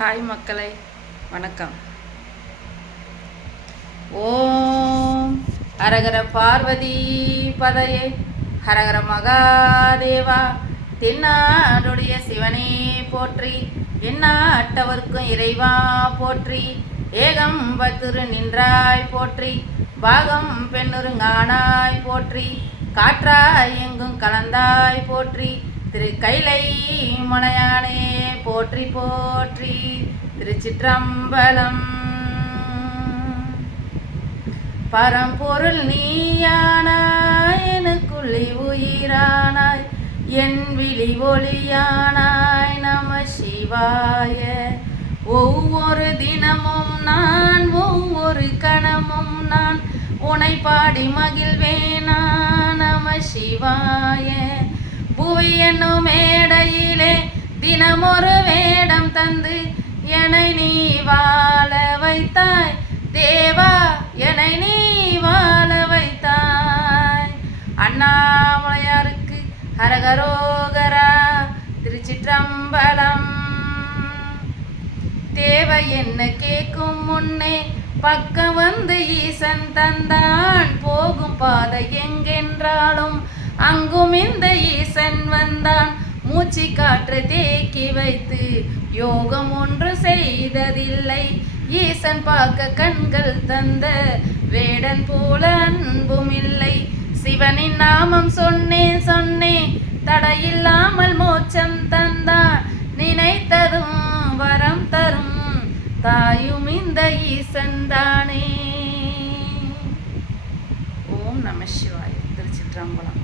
Hi மக்களை, வணக்கம். ஓம் ஹரஹர பார்வதி பதையே, ஹரஹர மகாதேவா. தென்னாடுடைய சிவனே போற்றி, எந்நாட்டவர்க்கும் இறைவா போற்றி. ஏகம்பத்துரு நின்றாய் போற்றி, பாகம் பெண்ணுருங்கானாய் போற்றி. காற்றாய் எங்கும் கலந்தாய் போற்றி, திரு கைலை மலையானே போற்றி போற்றி. திருச்சிற்றம்பலம். பரம்பொருள் நீயானாய், எனக்குள்ளி உயிரானாய், என் விழி ஒளியானாய். நம சிவாய. ஒவ்வொரு தினமும் நான், ஒவ்வொரு கணமும் நான் உனை பாடி மகிழ்வேனா. நம சிவாய. புவி என்னும் மேடையிலே தினமொரு வேடம் தந்து என்னை நீ வாழ வைத்தாய் தேவா, என்னை நீ வாழ வைத்தாய். அண்ணாமலையாருக்கு ஹரஹரோகரா. திருச்சிற்றம்பலம். தேவை என்ன கேட்கும் முன்னே பக்கம் வந்து ஈசன் தந்தான். போகும் பாதை எங்கென்றாலும் அங்கும் இந்த ஈசன் வந்தான். மூச்சு காற்று தேக்கி வைத்து யோகம் ஒன்று செய்ததில்லை. ஈசன் பார்க்க கண்கள் தந்த வேடன் போல அன்பும் இல்லை. சிவனின் நாமம் சொன்னேன் சொன்னேன், தடையில்லாமல் மோட்சம் தந்தான். நினைத்ததும் வரம் தரும் தாயும் இந்த ஈசன் தானே. ஓம் நம சிவாய. திருச்சிற்றம்பலம்.